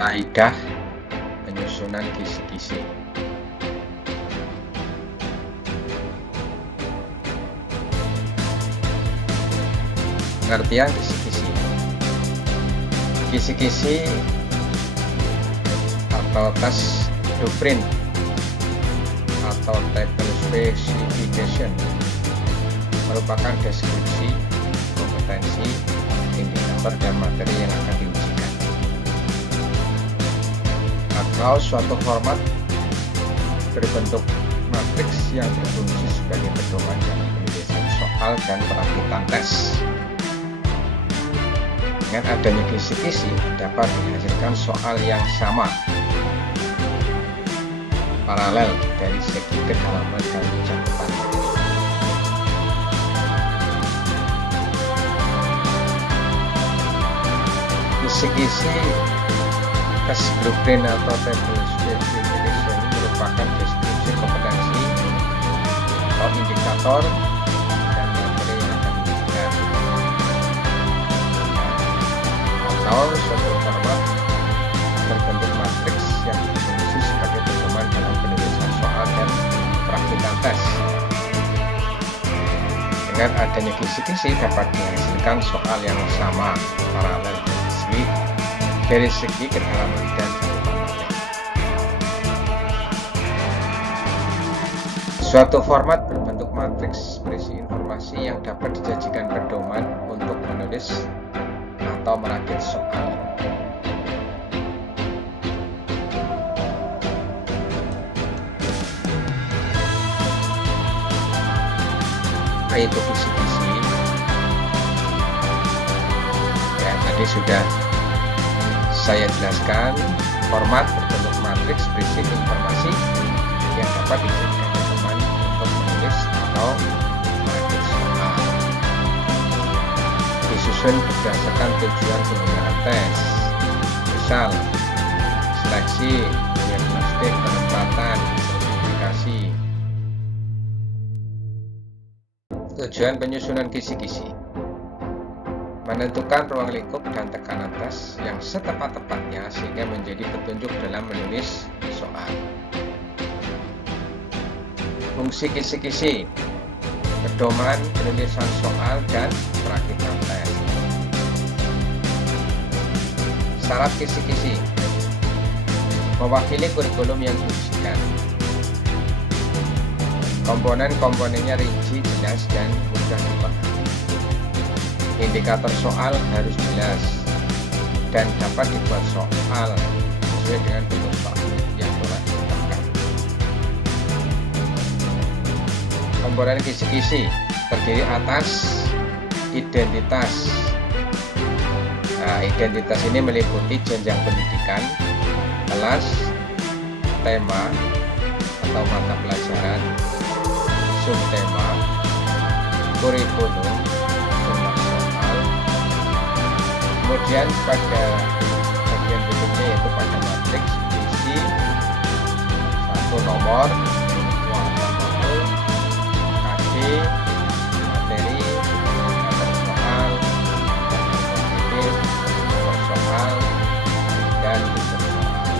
Kaidah penyusunan kisi-kisi. Pengertian kisi-kisi. Kisi-kisi atau tes blueprint atau table specification merupakan deskripsi, kompetensi, indikator, dan materi yang akan diujikan, atau suatu format berbentuk matriks yang berfungsi sebagai pedoman dalam penulisan soal dan perakitan tes. Dengan adanya kisi-kisi dapat dihasilkan soal yang sama, paralel dari segi kedalaman dan cakupan. Kisi-kisi tes blueprint atau table specification merupakan deskripsi kompetensi atau indikator dan materi yang akan diujikan, atau suatu format berbentuk matriks yang berfungsi sebagai pedoman dalam penulisan soal dan perakitan tes. Dengan adanya kisi-kisi dapat dihasilkan soal yang sama, paralel dari segi kedalaman dan cakupan materi. Suatu format berbentuk matriks berisi informasi yang dapat dijadikan pedoman untuk menulis atau merakit soal. Yaitu kisi-kisi. Ya, tadi sudah saya jelaskan, format berbentuk matriks berisi informasi yang dapat dijadikan pedoman untuk menulis atau merakit soal. Disusun berdasarkan tujuan penyelenggaraan tes, misal seleksi, diagnostik, penempatan, sertifikasi. Tujuan penyusunan kisi-kisi: menentukan ruang lingkup dan tekanan tes yang setepat-tepatnya sehingga menjadi petunjuk dalam menulis soal. Fungsi kisi-kisi: pedoman penulisan soal dan perakitan tes. Syarat kisi-kisi: mewakili kurikulum yang diujikan. Komponen-komponennya rinci, jelas, dan mudah dipahami. Indikator soal harus jelas dan dapat dibuat soal sesuai dengan bentuk soal yang telah ditetapkan. Komponen kisi-kisi terdiri atas identitas. Identitas ini meliputi jenjang pendidikan, kelas, tema atau mata pelajaran, subtema, kurikulum, kemudian pada bagian berikutnya yaitu pada matriks berisi satu nomor, warna nomor, KD, materi, nomor soal, nomor soal, dan sumber soal.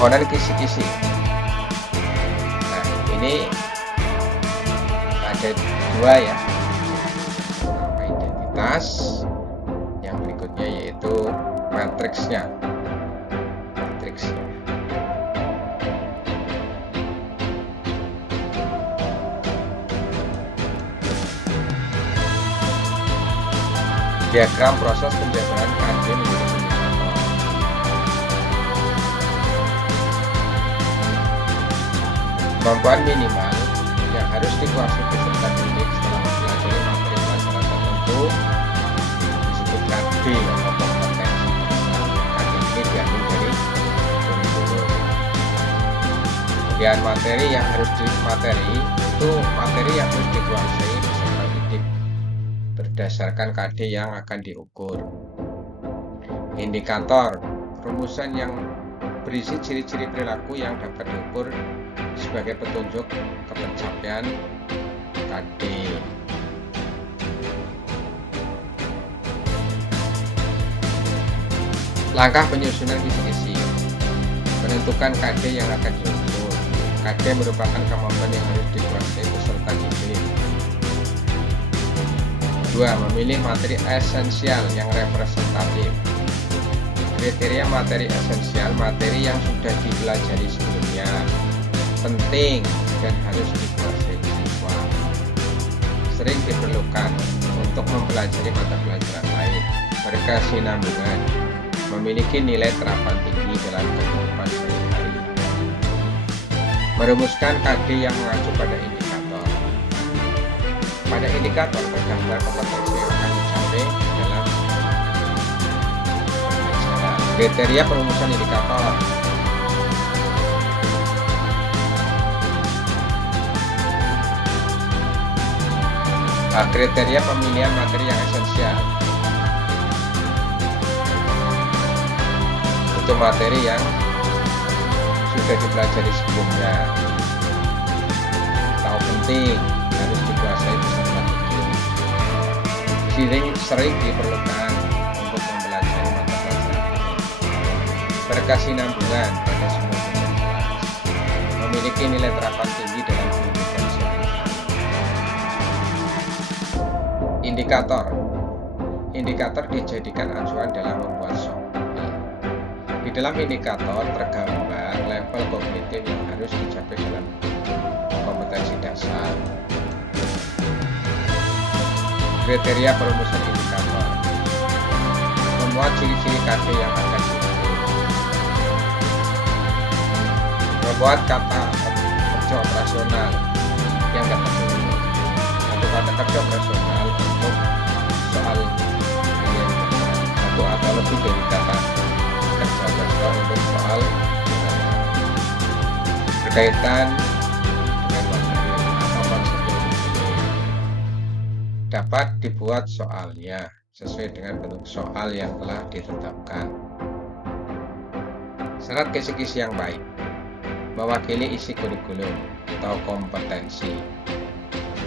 Komponen kisi-kisi. Nah, ini ada dua ya. Pertama identitas, yang berikutnya yaitu matriksnya. Diagram proses penjabaran KD menjadi kemampuan minimal yang harus dikuasai peserta didik setelah mempelajari materi pelajaran tertentu disebut KD atau kompetensi dasar. KD ini diambil dari kurikulum. Kemudian materi yang harus dikuasai peserta didik berdasarkan KD yang akan diukur. Indikator, rumusan yang berisi ciri-ciri perilaku yang dapat diukur sebagai petunjuk kepencapaian KD. Langkah penyusunan kisi-kisi. Menentukan KD yang akan diukur. KD merupakan kemampuan yang harus dikuasai peserta didik. 2. Memilih materi esensial yang representatif. Kriteria materi esensial, materi yang sudah dipelajari sebelumnya, penting dan harus dikuasai siswa. Sering diperlukan untuk mempelajari mata pelajaran lain, berkesinambungan, memiliki nilai terapan tinggi dalam kehidupan sehari-hari. Merumuskan KD yang mengacu pada indikator. Pada indikator tergambar kompetensi yang akan dicapai dalam pembelajaran. Kriteria perumusan indikator. Kriteria pemilihan materi yang esensial. Itu materi yang sudah dipelajari sebelumnya, tahu penting, harus dikuasai peserta didik. Sering diperlukan untuk mempelajari mata pelajaran ini. Berkesinambungan pada semua jenjang kelas. Memiliki nilai terapan tinggi dalam kehidupan sehari-hari. Indikator. Indikator dijadikan acuan dalam membuat soal. Di dalam indikator tergambar level kognitif yang harus dicapai dalam kompetensi dasar. Kriteria perumusan indikator. Memuat ciri-ciri KD yang akan diukur. Membuat kata kerja operasional yang dapat diukur. Satu kata kerja operasional untuk soal pilihan satu atau lebih dari kata kerja operasional untuk soal berkaitan dengan materi atau konsep ini. Dapat dibuat soalnya sesuai dengan bentuk soal yang telah ditetapkan. Syarat kisi-kisi yang baik. Mewakili isi kurikulum atau kompetensi.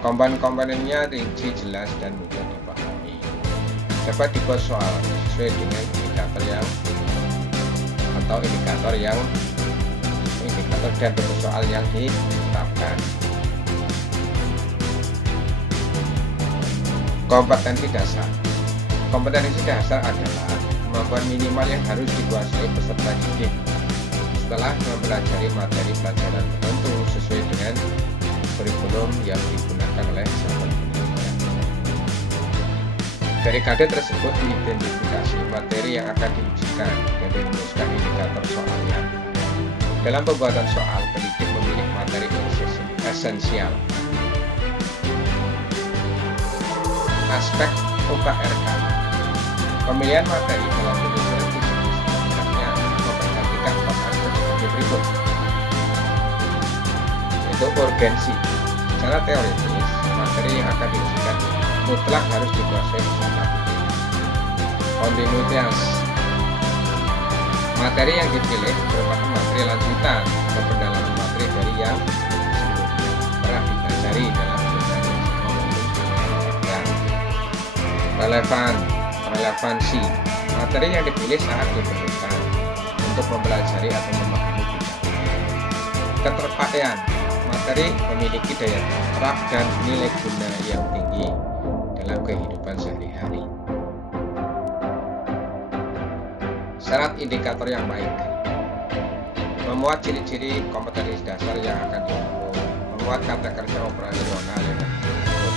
Komponen-komponennya rinci, jelas, dan mudah dipahami. Dapat dibuat soal sesuai dengan indikator dan bentuk soal yang ditetapkan. Kompetensi dasar. Kompetensi dasar adalah kemampuan minimal yang harus dikuasai peserta didik setelah mempelajari materi pelajaran tertentu sesuai dengan kurikulum yang digunakan oleh satuan pendidikan. Dari KD tersebut diidentifikasi materi yang akan diujikan dan dirumuskan indikator soalnya. Dalam pembuatan soal, pendidik memilih materi esensial. Aspek UKRK. Pemilihan materi dalam penyusunan kisi-kisi hendaknya memperhatikan 4 aspek sebagai berikut. Yaitu urgensi. Secara teoritis, materi yang akan diujikan mutlak harus dikuasai peserta didik. Kontinuitas. Materi yang dipilih merupakan materi lanjutan atau pendalaman materi dari yang sebelumnya telah dipelajari dalam jurusan yang sama maupun yang relevansi. Materi yang dipilih sangat diperlukan untuk mempelajari atau memahami bidang. Keterpakaian. Materi memiliki daya terap dan nilai guna yang tinggi dalam kehidupan sehari-hari. Syarat indikator yang baik. Memuat ciri-ciri kompetensi dasar yang akan diukur. Memuat kata kerja operasional yang akan diukur.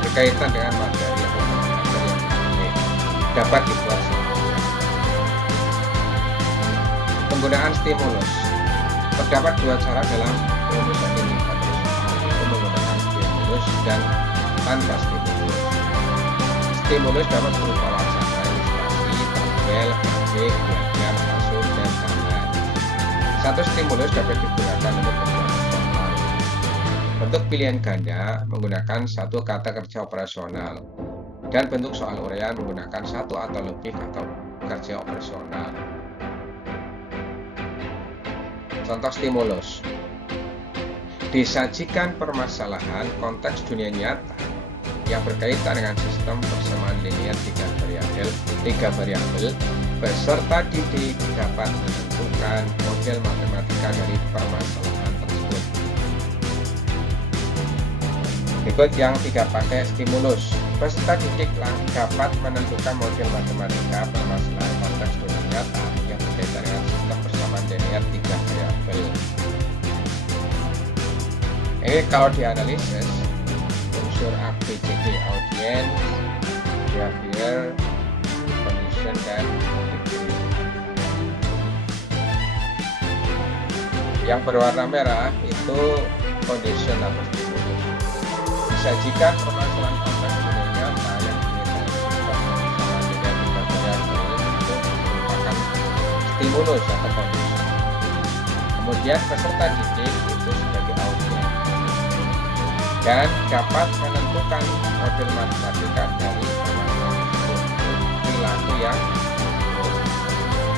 Berkaitan dengan materi atau materi yang dipilih. Dapat dibuat soal. Penggunaan stimulus. Terdapat 2 cara dalam perumusan indikator soal, yaitu menggunakan stimulus dan tanpa stimulus. Stimulus dapat berupa wacana, ilustrasi, tabel, grafik, diagram, hasil, dan gambar. Satu stimulus dapat digunakan untuk pembuatan soal. Bentuk pilihan ganda menggunakan satu kata kerja operasional, dan bentuk soal uraian menggunakan satu atau lebih kata kerja operasional. contoh stimulus. Disajikan permasalahan konteks dunia nyata yang berkaitan dengan sistem persamaan linear tiga variabel, peserta didik dapat menentukan model matematika dari permasalahan tersebut. Berikut yang tidak pakai stimulus. Peserta didik dapat menentukan model matematika permasalahan konteks dunia nyata yang berkaitan dengan sistem persamaan linear tiga variabel. Ini kalau dianalisis unsur ABCD, audience, behavior, condition, dan degree. Yang berwarna merah itu condition atau stimulus. Disajikan permasalahan konteks dunia nyata yang berkaitan dengan sistem persamaan linear tiga variabel itu merupakan stimulus atau condition. Kemudian peserta didik itu sebagai audiens dan dapat menentukan model matematika dari permasalahan tersebut, perilaku yang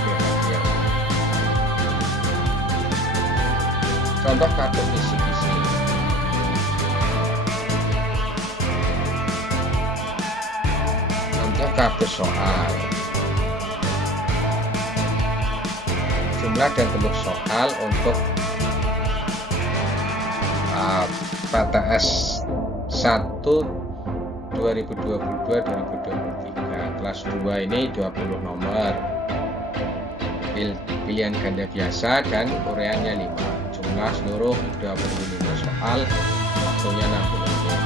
behavior. Contoh kartu kisi-kisi. Contoh kartu soal. Jumlah dan bentuk soal untuk PTS 1 2022-2023 kelas 2 ini 20 nomor, pilihan ganda biasa dan ureannya 5, jumlah seluruh 25 soal, waktunya 60 menit.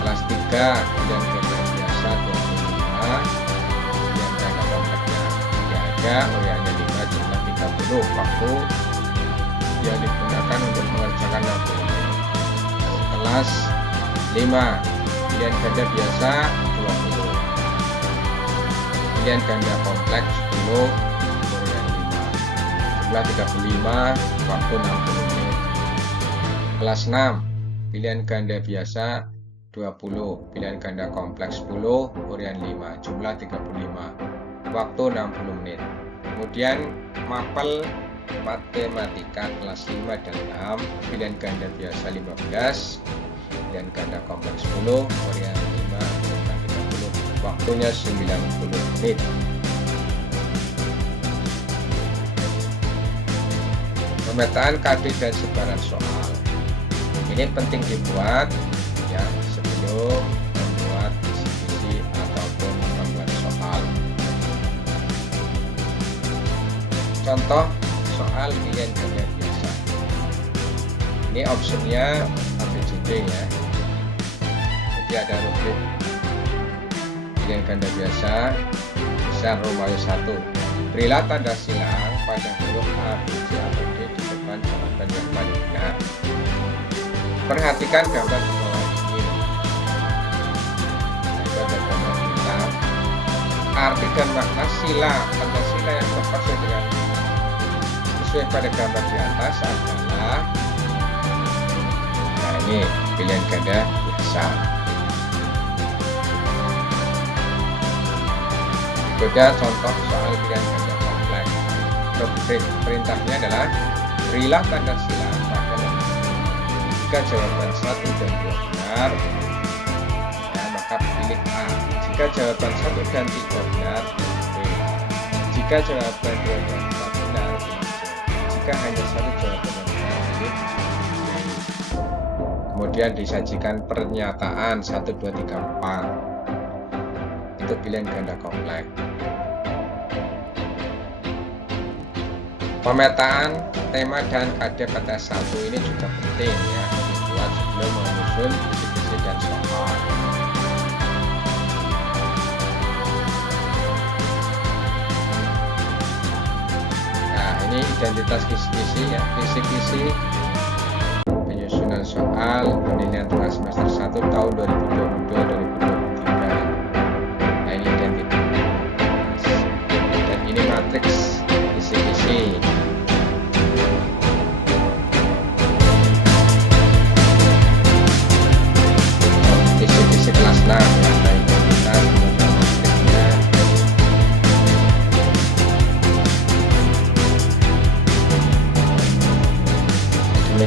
Kelas 3 pilihan ganda biasa 25, pilihan ganda kompleknya tidak ada, ureannya 5, jumlah 30, waktu yang digunakan untuk mengerjakan 60 menit. Kelas 5 pilihan ganda biasa 20, pilihan ganda kompleks 10, urean 5, jumlah 35, waktu 60 menit. Kelas 6 pilihan ganda biasa 20, pilihan ganda kompleks 10, urean 5, jumlah 35, waktu 60 menit. Kemudian mapel matematika kelas 5 dan 6, pilihan ganda biasa 15, pilihan ganda kompleks 10, urean 5, jumlah 30, waktunya 90 menit. Pemetaan KD dan sebaran soal. Ini penting dibuat ya sebelum membuat kisi-kisi ataupun membuat soal. Contoh soal pilihan ganda biasa. Ini optionnya ABCD ya. Jadi ada rubrik pilihan ganda biasa besar Romawi 1. Berilah tanda silang pada huruf A, B, C atau D di depan jawaban yang paling benar. Perhatikan gambar di bawah ini. Ada gambar hitam. Arti dan makna sila tanda sila yang tepat sesuai pada gambar di atas adalah, nah ini pilihan ganda biasa. Berikutnya contoh soal pilihan ganda kompleks. Perintahnya adalah berilah tanda silang pada lembar. Jika jawaban 1 dan 2 benar, ya, maka pilih A. Jika jawaban 1 dan 3 benar, pilih B. Jika jawaban 2 dan 4 benar, pilih C. Jika hanya satu jawaban yang benar, pilih D. Kemudian disajikan pernyataan 1, 2, 3, 4. Itu pilihan ganda kompleks. Pemetaan tema dan KD PTS 1 ini juga penting ya dibuat sebelum menyusun kisi-kisi dan soal. Nah ini identitas kisi-kisi ya, kisi-kisi penyusunan soal penilaian tengah semester 1 tahun 2022-2023. Nah ini identitas dan ini matriks kisi-kisi. Kisi-kisi kelas 6 ya, identitas matriknya.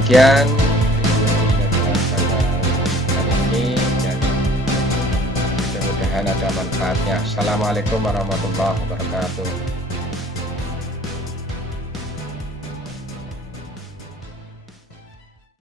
Demikian video pembelajaran pada hari ini dan mudah-mudahan ada manfaatnya. Assalamualaikum warahmatullahi wabarakatuh.